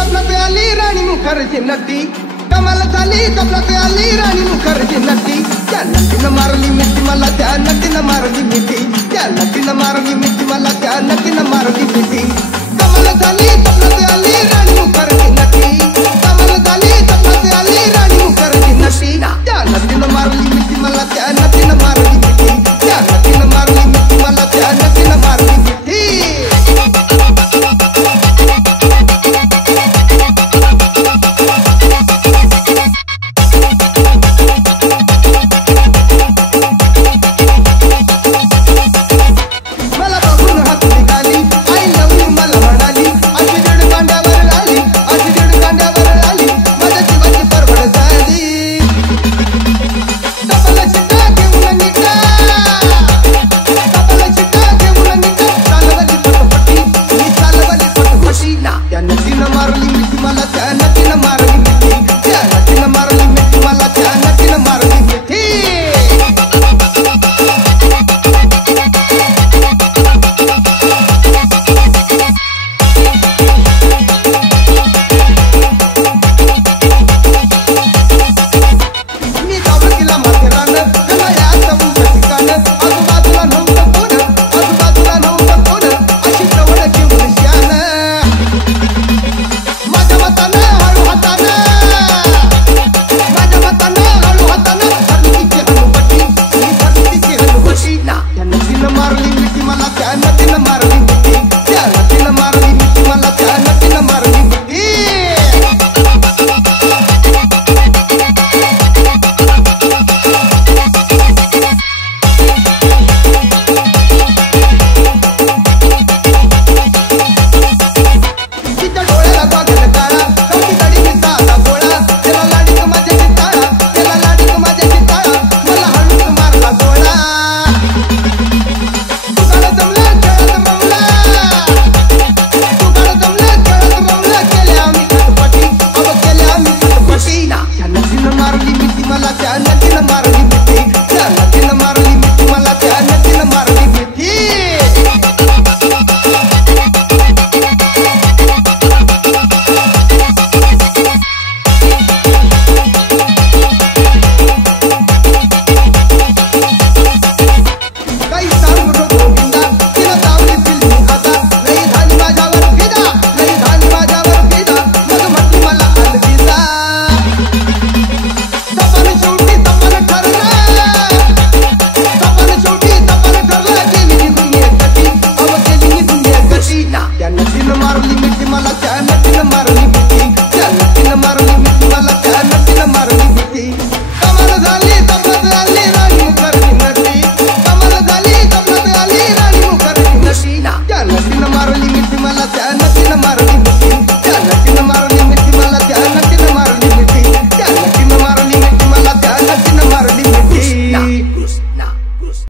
कपलात आली राणी मुखर्जी नटी कमाल झाली कपलात आली राणी मुखर्जी नटी त्या नटीनं मारली मिठी मला त्या नटीनं मारली मिठी त्या नटीनं मारली मिठी मला त्या नटीनं मारली मिठी कमाल झाली कपलात आली राणी मुखर्जी नटी